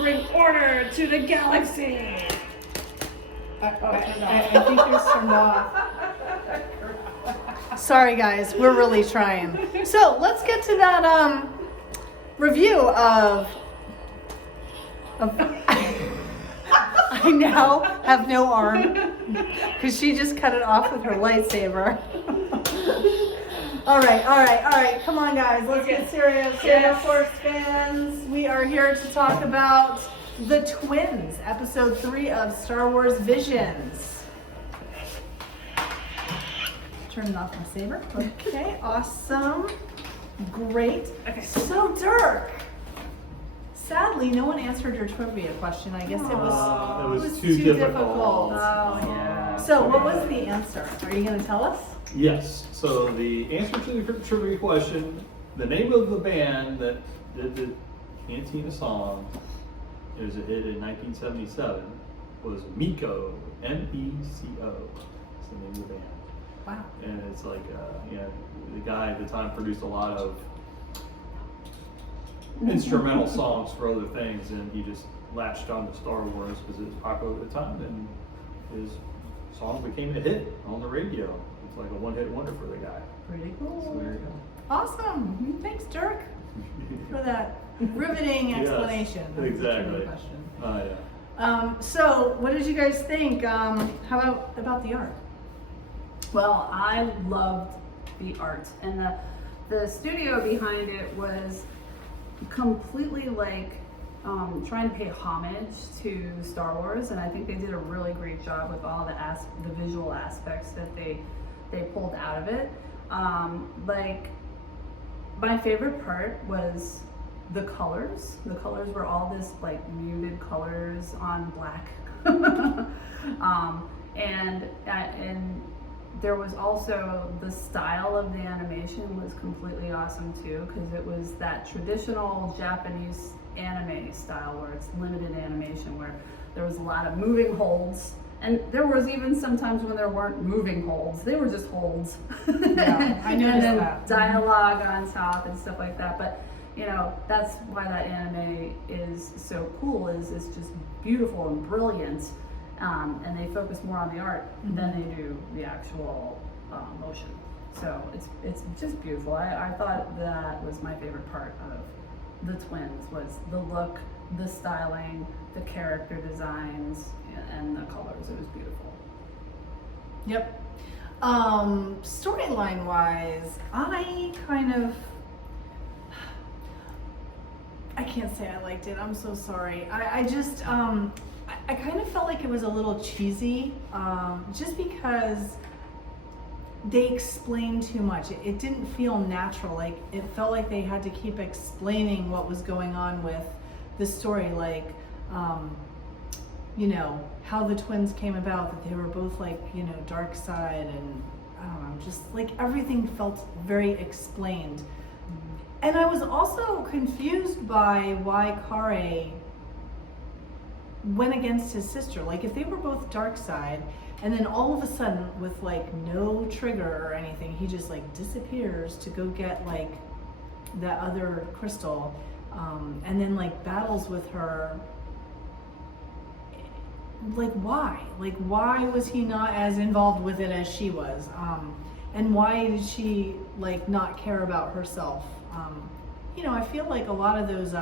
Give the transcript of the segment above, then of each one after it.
bring order to the galaxy. I think yours turned off. Sorry guys, we're really trying. So let's get to that review of I now have no arm because she just cut it off with her lightsaber. All right. Come on, guys. Let's get serious. Saber Force fans, we are here to talk about The Twins, Episode 3 of Star Wars Visions. Turn it off my saber. Okay, awesome. Great. Okay. So, Dirk. Sadly, no one answered your trivia question. I guess it was too difficult. Oh, yeah. So, what was the answer? Are you going to tell us? Yes. So the answer to the trivia question, the name of the band that did the Cantina song, it was a hit in 1977, was Meko, M-E-C-O. That's the name of the band. Wow. And it's like, the guy at the time produced a lot of instrumental songs for other things, and he just latched on to Star Wars because it was popular at the time, and his song became a hit on the radio. It's like a one-hit wonder for the guy. Pretty cool. So there you go. Awesome. Thanks, Dirk, for that riveting explanation. Yes, exactly. So, what did you guys think? How about the art? Well, I loved the art, and the studio behind it was completely like trying to pay homage to Star Wars, and I think they did a really great job with all the visual aspects that they pulled out of it. Like, my favorite part was the colors. The colors were all this like muted colors on black. And there was also the style of the animation was completely awesome too, because it was that traditional Japanese anime style where it's limited animation, where there was a lot of moving holds. And there was even sometimes when there weren't moving holds, they were just holds. Yeah, I noticed and then that. dialogue on top and stuff like that. But that's why that anime is so cool. Is it's just beautiful and brilliant, and they focus more on the art than they do the actual motion. So it's just beautiful. I thought that was my favorite part of the Twins, was the look, the styling, the character designs, and the colors. It was beautiful. Yep. Storyline wise, I can't say I liked it. I'm so sorry. I just I kind of felt like it was a little cheesy, just because they explained too much. It didn't feel natural. Like, it felt like they had to keep explaining what was going on with the story, like how the twins came about, that they were both like dark side, and I don't know, just like everything felt very explained. And I was also confused by why Kare went against his sister. Like, if they were both dark side, and then all of a sudden, with like no trigger or anything, he just like disappears to go get like that other crystal, and then like battles with her. Like, why? Like, why was he not as involved with it as she was? And why did she like not care about herself? I feel like a lot of those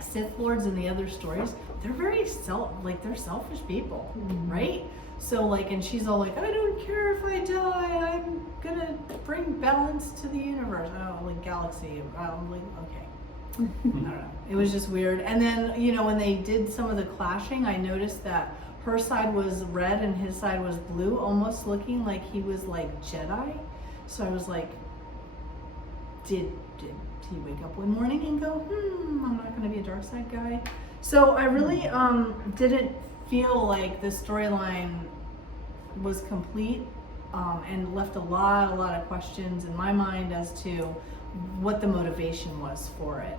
Sith Lords in the other stories, they're very they're selfish people, right? So like, and she's all like, I don't care if I die, I'm gonna bring balance to the universe. Oh, like galaxy. I'm like, okay. I don't know. It was just weird. And then, when they did some of the clashing, I noticed that her side was red and his side was blue, almost looking like he was like Jedi. So I was like, did he wake up one morning and go, I'm not going to be a dark side guy? So I really didn't feel like the storyline was complete, and left a lot of questions in my mind as to what the motivation was for it.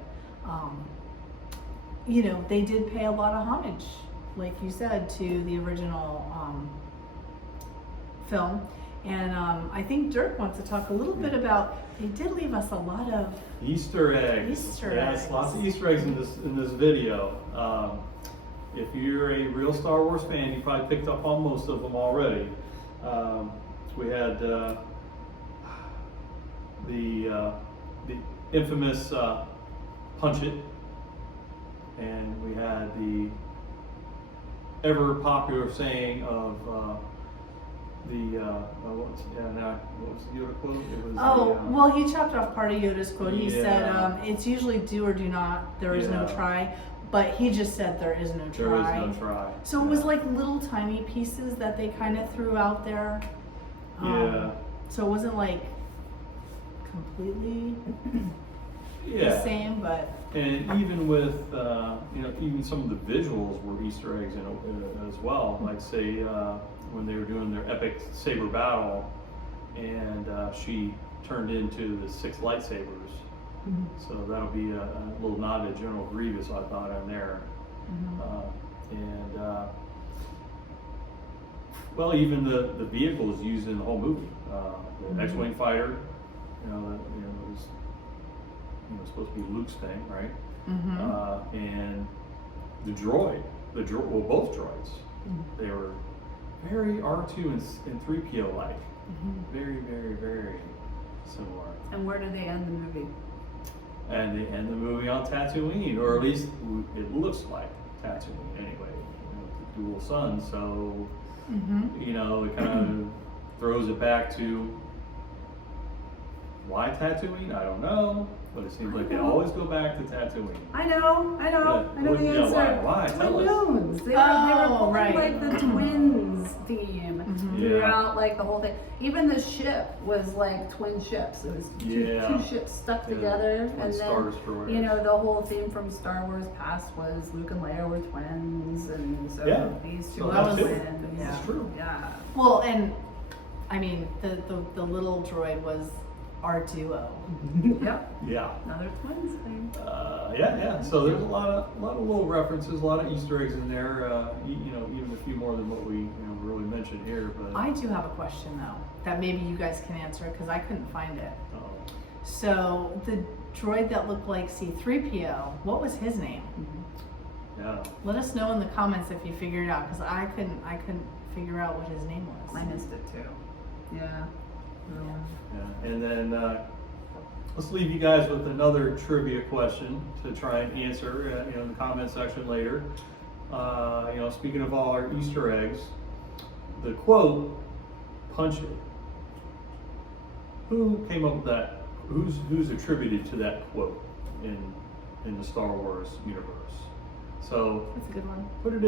They did pay a lot of homage, like you said, to the original film, And I think Dirk wants to talk a little bit about, they did leave us a lot of Easter eggs. Easter Yes, eggs. lots of Easter eggs in this video. If you're a real Star Wars fan, you probably picked up on most of them already. We had the infamous Punch It, and we had the ever popular saying of what was the Yoda quote? It was well, he chopped off part of Yoda's quote. He Yeah. said, it's usually do or do not, there is no Yeah. try. But he just said there is no try. There is no try. So it was like little tiny pieces that they kind of threw out there. Yeah. So it wasn't like completely Yeah. the same, but And even with, even some of the visuals were Easter eggs as well. Like say, when they were doing their epic saber battle, and she turned into the 6 lightsabers. Mhm. So that'll be a little nod to General Grievous, I thought, on there. Well, even the vehicles used in the whole movie, the X-wing fighter, was supposed to be Luke's thing, right? And the droid, well, both droids, they were very R2 and 3PO like, very, very, very similar. And where do they end the movie? And they end the movie on Tatooine, or at least it looks like Tatooine anyway, the dual sun. So, it kind of throws it back to why Tatooine? I don't know, but it seems like they always go back to Tatooine. I know Yeah. the Yeah, answer. why? Tell us. Twins. They were pulling right. like the twins theme throughout like the whole thing. Even the ship was like twin ships. It was two ships stuck together, Twin and Star then Destroyers. the whole theme from Star Wars Past was Luke and Leia were twins, and so Yeah. these two So were that's it. twins. It's true. Yeah. well, and I mean the little droid was our duo. Yep. Yeah. Another twins thing. Yeah. So there's a lot of little references, a lot of Easter eggs in there. Even a few more than what we really mentioned here. But I do have a question though that maybe you guys can answer because I couldn't find it. So the droid that looked like C-3PO, what was his name? yeah. Let us know in the comments if you figured it out because I couldn't figure out what his name was. I missed it too. Yeah. Yeah. And then let's leave you guys with another trivia question to try and answer in the comment section later. Speaking of all our Easter eggs, the quote, "Punch it." Who came up with that? Who's attributed to that quote in the Star Wars universe? So That's a good one. put it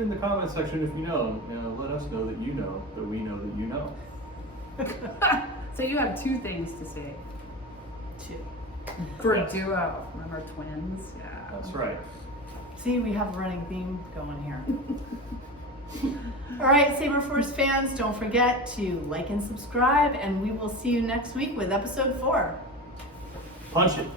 in the comment section if you know. Let us know that you know that we know that you know. So you have 2 things to say. 2. For Yes. a duo. Remember twins? Yeah. That's right. See, we have a running theme going here. All right, Saber Force fans, don't forget to like and subscribe, and we will see you next week with episode 4. Punch it.